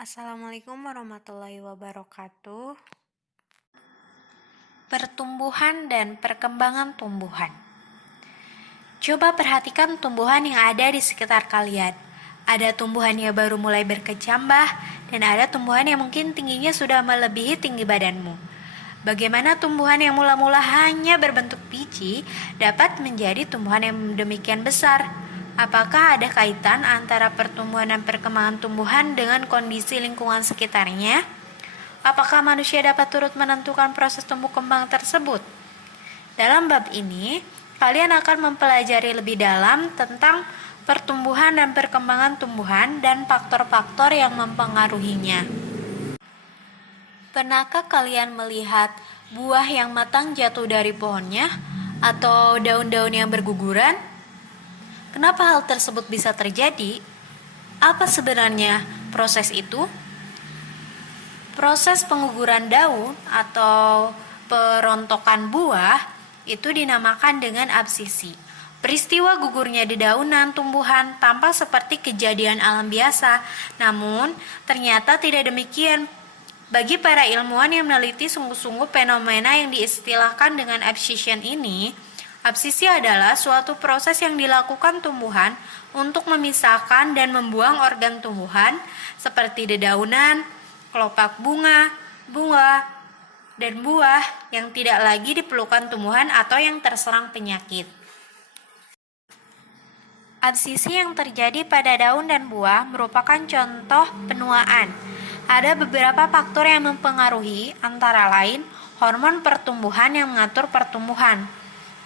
Assalamualaikum warahmatullahi wabarakatuh. Pertumbuhan dan perkembangan tumbuhan. Coba perhatikan tumbuhan yang ada di sekitar kalian. Ada tumbuhan yang baru mulai berkecambah, dan ada tumbuhan yang mungkin tingginya sudah melebihi tinggi badanmu. Bagaimana tumbuhan yang mula-mula hanya berbentuk biji dapat menjadi tumbuhan yang demikian besar? Apakah ada kaitan antara pertumbuhan dan perkembangan tumbuhan dengan kondisi lingkungan sekitarnya? Apakah manusia dapat turut menentukan proses tumbuh kembang tersebut? Dalam bab ini, kalian akan mempelajari lebih dalam tentang pertumbuhan dan perkembangan tumbuhan dan faktor-faktor yang mempengaruhinya. Pernahkah kalian melihat buah yang matang jatuh dari pohonnya atau daun-daun yang berguguran? Kenapa hal tersebut bisa terjadi? Apa sebenarnya proses itu? Proses penguguran daun atau perontokan buah itu dinamakan dengan absisi. Peristiwa gugurnya dedaunan tumbuhan tampak seperti kejadian alam biasa, namun ternyata tidak demikian. Bagi para ilmuwan yang meneliti sungguh-sungguh fenomena yang diistilahkan dengan abscission ini, absisi adalah suatu proses yang dilakukan tumbuhan untuk memisahkan dan membuang organ tumbuhan seperti dedaunan, kelopak bunga, dan buah yang tidak lagi diperlukan tumbuhan atau yang terserang penyakit. Absisi yang terjadi pada daun dan buah merupakan contoh penuaan. Ada beberapa faktor yang mempengaruhi, antara lain hormon pertumbuhan yang mengatur pertumbuhan.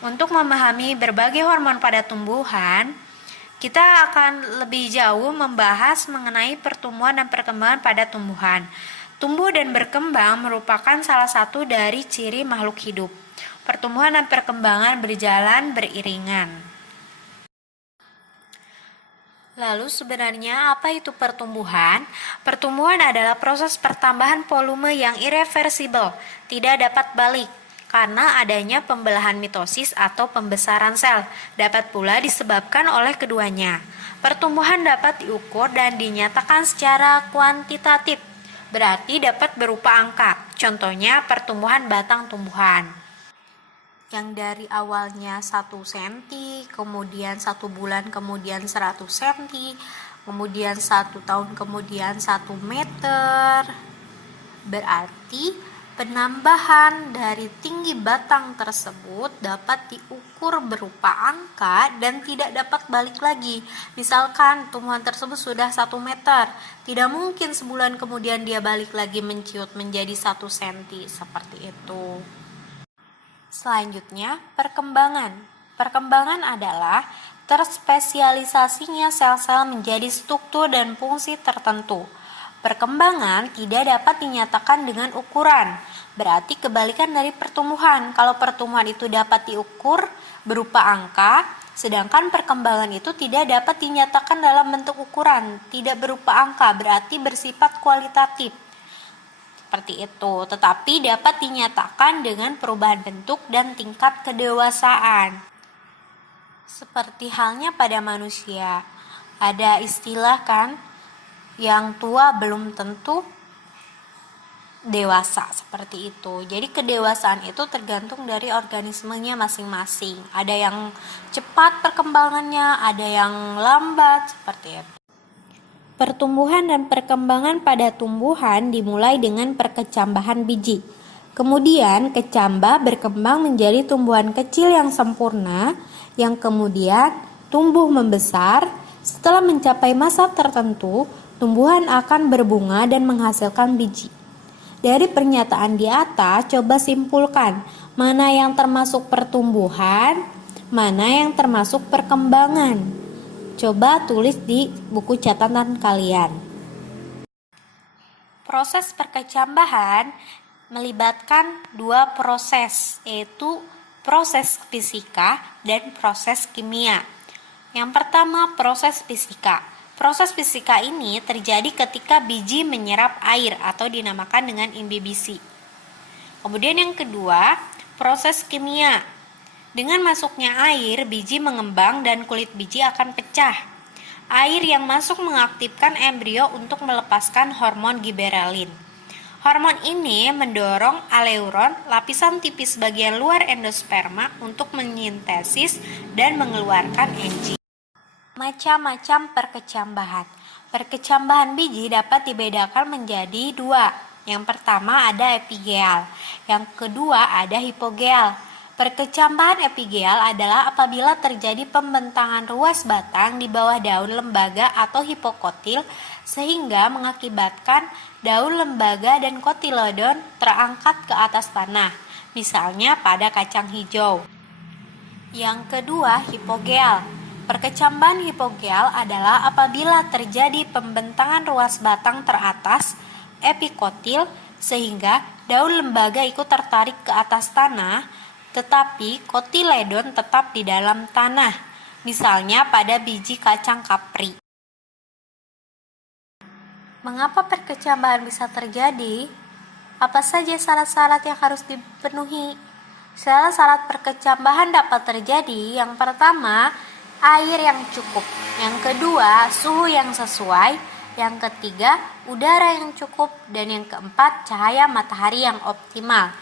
Untuk memahami berbagai hormon pada tumbuhan, kita akan lebih jauh membahas mengenai pertumbuhan dan perkembangan pada tumbuhan. Tumbuh dan berkembang merupakan salah satu dari ciri makhluk hidup. Pertumbuhan dan perkembangan berjalan beriringan. Lalu sebenarnya apa itu pertumbuhan? Pertumbuhan adalah proses pertambahan volume yang irreversibel, tidak dapat balik karena adanya pembelahan mitosis atau pembesaran sel, dapat pula disebabkan oleh keduanya. Pertumbuhan dapat diukur dan dinyatakan secara kuantitatif, berarti dapat berupa angka. Contohnya pertumbuhan batang tumbuhan yang dari awalnya 1 cm, kemudian 1 bulan, kemudian 100 cm, kemudian 1 tahun, kemudian 1 meter. Berarti penambahan dari tinggi batang tersebut dapat diukur berupa angka dan tidak dapat balik lagi. Misalkan tumbuhan tersebut sudah 1 meter, tidak mungkin sebulan kemudian dia balik lagi menciut menjadi 1 cm, seperti itu. Selanjutnya, perkembangan. Perkembangan adalah terspesialisasinya sel-sel menjadi struktur dan fungsi tertentu. Perkembangan tidak dapat dinyatakan dengan ukuran, berarti kebalikan dari pertumbuhan. Kalau pertumbuhan itu dapat diukur berupa angka, sedangkan perkembangan itu tidak dapat dinyatakan dalam bentuk ukuran, tidak berupa angka, berarti bersifat kualitatif. Seperti itu, tetapi dapat dinyatakan dengan perubahan bentuk dan tingkat kedewasaan. Seperti halnya pada manusia, ada istilah kan, yang tua belum tentu dewasa, seperti itu. Jadi kedewasaan itu tergantung dari organismenya masing-masing. Ada yang cepat perkembangannya, ada yang lambat, seperti itu. Pertumbuhan dan perkembangan pada tumbuhan dimulai dengan perkecambahan biji. Kemudian kecambah berkembang menjadi tumbuhan kecil yang sempurna, yang kemudian tumbuh membesar. Setelah mencapai masa tertentu, tumbuhan akan berbunga dan menghasilkan biji. Dari pernyataan di atas, coba simpulkan mana yang termasuk pertumbuhan, mana yang termasuk perkembangan. Coba tulis di buku catatan kalian. Proses perkecambahan melibatkan 2 proses, yaitu proses fisika dan proses kimia. Yang pertama, proses fisika. Proses fisika ini terjadi ketika biji menyerap air atau dinamakan dengan imbibisi. Kemudian yang kedua, proses kimia. Dengan masuknya air, biji mengembang dan kulit biji akan pecah. Air yang masuk mengaktifkan embrio untuk melepaskan hormon giberelin. Hormon ini mendorong aleuron, lapisan tipis bagian luar endosperma, untuk menyintesis dan mengeluarkan enzim. Macam-macam perkecambahan. Perkecambahan biji dapat dibedakan menjadi dua. Yang pertama ada epigeal, yang kedua ada hipogeal. Perkecambahan epigeal adalah apabila terjadi pembentangan ruas batang di bawah daun lembaga atau hipokotil sehingga mengakibatkan daun lembaga dan kotilodon terangkat ke atas tanah, misalnya pada kacang hijau. Yang kedua, hipogeal. Perkecambahan hipogeal adalah apabila terjadi pembentangan ruas batang teratas epikotil sehingga daun lembaga ikut tertarik ke atas tanah, tetapi kotiledon tetap di dalam tanah, misalnya pada biji kacang kapri. Mengapa perkecambahan bisa terjadi? Apa saja syarat-syarat yang harus dipenuhi? Syarat-syarat perkecambahan dapat terjadi, yang pertama, air yang cukup. Yang kedua, suhu yang sesuai. Yang ketiga, udara yang cukup. Dan yang keempat, cahaya matahari yang optimal.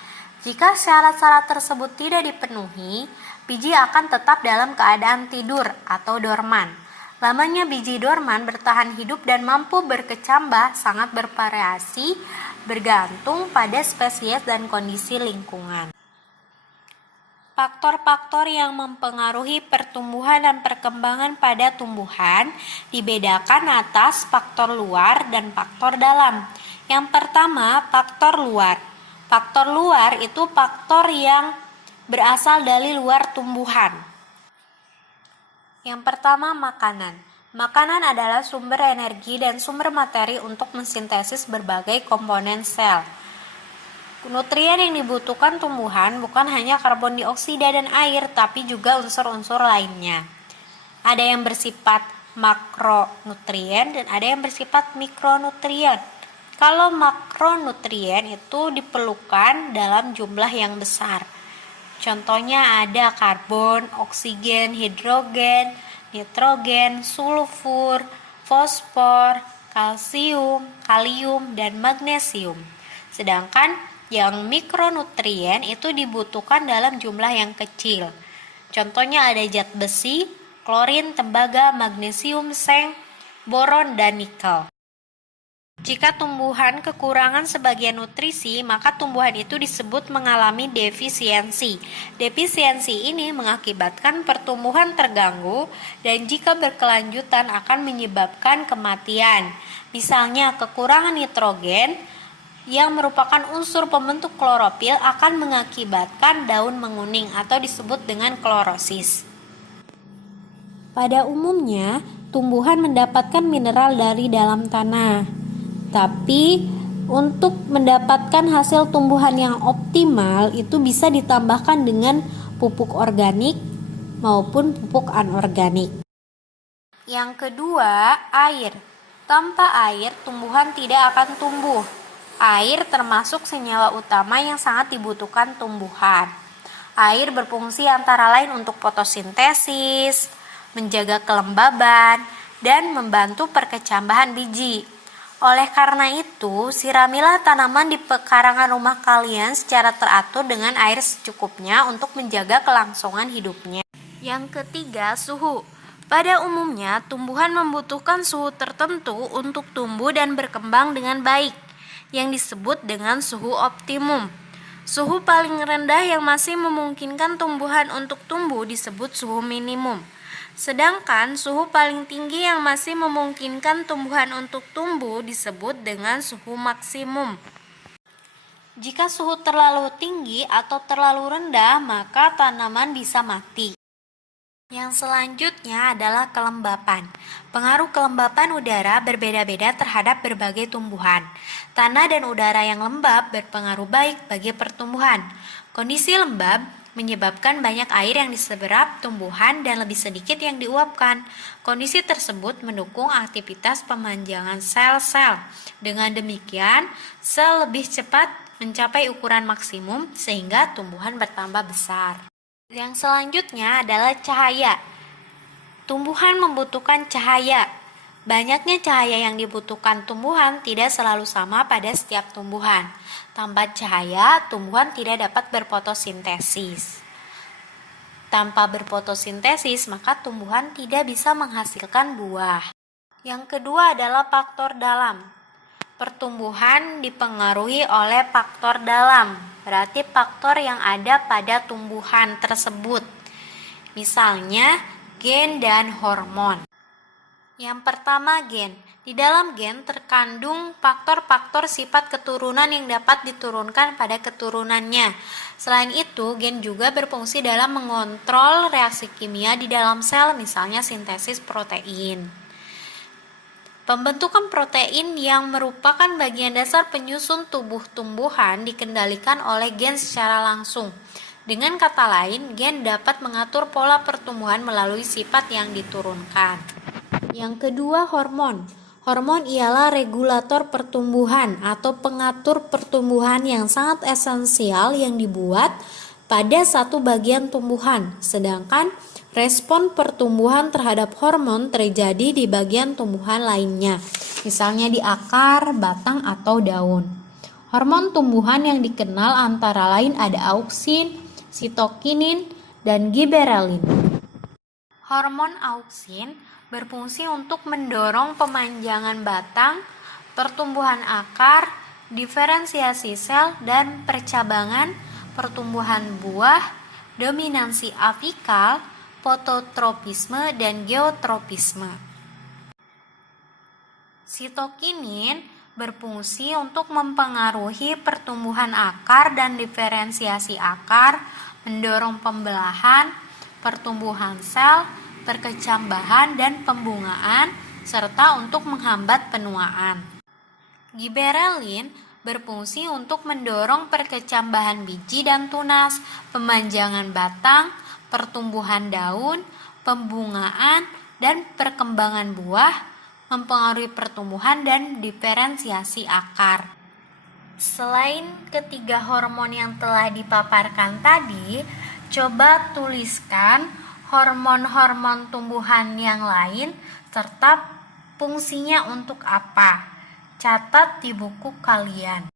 Jika syarat-syarat tersebut tidak dipenuhi, biji akan tetap dalam keadaan tidur atau dorman. Lamanya biji dorman bertahan hidup dan mampu berkecambah sangat bervariasi bergantung pada spesies dan kondisi lingkungan. Faktor-faktor yang mempengaruhi pertumbuhan dan perkembangan pada tumbuhan dibedakan atas faktor luar dan faktor dalam. Yang pertama, faktor luar. Faktor luar itu faktor yang berasal dari luar tumbuhan. Yang pertama, makanan. Makanan adalah sumber energi dan sumber materi untuk mensintesis berbagai komponen sel. Nutrien yang dibutuhkan tumbuhan bukan hanya karbon dioksida dan air, tapi juga unsur-unsur lainnya. Ada yang bersifat makronutrien dan ada yang bersifat mikronutrien. Kalau makronutrien itu diperlukan dalam jumlah yang besar. Contohnya ada karbon, oksigen, hidrogen, nitrogen, sulfur, fosfor, kalsium, kalium, dan magnesium. Sedangkan yang mikronutrien itu dibutuhkan dalam jumlah yang kecil. Contohnya ada zat besi, klorin, tembaga, magnesium, seng, boron, dan nikel. Jika tumbuhan kekurangan sebagian nutrisi, maka tumbuhan itu disebut mengalami defisiensi. Defisiensi ini mengakibatkan pertumbuhan terganggu dan jika berkelanjutan akan menyebabkan kematian. Misalnya kekurangan nitrogen yang merupakan unsur pembentuk klorofil akan mengakibatkan daun menguning atau disebut dengan klorosis. Pada umumnya, tumbuhan mendapatkan mineral dari dalam tanah. Tapi untuk mendapatkan hasil tumbuhan yang optimal itu bisa ditambahkan dengan pupuk organik maupun pupuk anorganik. Yang kedua, air. Tanpa air, tumbuhan tidak akan tumbuh. Air termasuk senyawa utama yang sangat dibutuhkan tumbuhan. Air berfungsi antara lain untuk fotosintesis, menjaga kelembaban, dan membantu perkecambahan biji. Oleh karena itu, siramilah tanaman di pekarangan rumah kalian secara teratur dengan air secukupnya untuk menjaga kelangsungan hidupnya. Yang ketiga, suhu. Pada umumnya, tumbuhan membutuhkan suhu tertentu untuk tumbuh dan berkembang dengan baik, yang disebut dengan suhu optimum. Suhu paling rendah yang masih memungkinkan tumbuhan untuk tumbuh disebut suhu minimum. Sedangkan suhu paling tinggi yang masih memungkinkan tumbuhan untuk tumbuh disebut dengan suhu maksimum. Jika suhu terlalu tinggi atau terlalu rendah, maka tanaman bisa mati. Yang selanjutnya adalah kelembapan. Pengaruh kelembapan udara berbeda-beda terhadap berbagai tumbuhan. Tanah dan udara yang lembab berpengaruh baik bagi pertumbuhan. Kondisi lembab menyebabkan banyak air yang diserap tumbuhan dan lebih sedikit yang diuapkan. Kondisi tersebut mendukung aktivitas pemanjangan sel-sel. Dengan demikian, sel lebih cepat mencapai ukuran maksimum sehingga tumbuhan bertambah besar. Yang selanjutnya adalah cahaya. Tumbuhan membutuhkan cahaya. Banyaknya cahaya yang dibutuhkan tumbuhan tidak selalu sama pada setiap tumbuhan. Tanpa cahaya, tumbuhan tidak dapat berfotosintesis. Tanpa berfotosintesis, maka tumbuhan tidak bisa menghasilkan buah. Yang kedua adalah faktor dalam. Pertumbuhan dipengaruhi oleh faktor dalam, berarti faktor yang ada pada tumbuhan tersebut. Misalnya, gen dan hormon. Yang pertama, gen. Di dalam gen terkandung faktor-faktor sifat keturunan yang dapat diturunkan pada keturunannya. Selain itu, gen juga berfungsi dalam mengontrol reaksi kimia di dalam sel, misalnya sintesis protein. Pembentukan protein yang merupakan bagian dasar penyusun tubuh tumbuhan dikendalikan oleh gen secara langsung. Dengan kata lain, gen dapat mengatur pola pertumbuhan melalui sifat yang diturunkan. Yang kedua, hormon. Hormon ialah regulator pertumbuhan atau pengatur pertumbuhan yang sangat esensial yang dibuat pada satu bagian tumbuhan, sedangkan respon pertumbuhan terhadap hormon terjadi di bagian tumbuhan lainnya, misalnya di akar, batang, atau daun. Hormon tumbuhan yang dikenal antara lain ada auksin, sitokinin, dan giberelin. Hormon auksin berfungsi untuk mendorong pemanjangan batang, pertumbuhan akar, diferensiasi sel, dan percabangan, pertumbuhan buah, dominansi apikal, fototropisme, dan geotropisme. Sitokinin berfungsi untuk mempengaruhi pertumbuhan akar dan diferensiasi akar, mendorong pembelahan, pertumbuhan sel, perkecambahan dan pembungaan, serta untuk menghambat penuaan. Giberelin berfungsi untuk mendorong perkecambahan biji dan tunas, pemanjangan batang, pertumbuhan daun, pembungaan, dan perkembangan buah, mempengaruhi pertumbuhan dan diferensiasi akar. Selain ketiga hormon yang telah dipaparkan tadi, coba tuliskan hormon-hormon tumbuhan yang lain serta fungsinya untuk apa. Catat di buku kalian.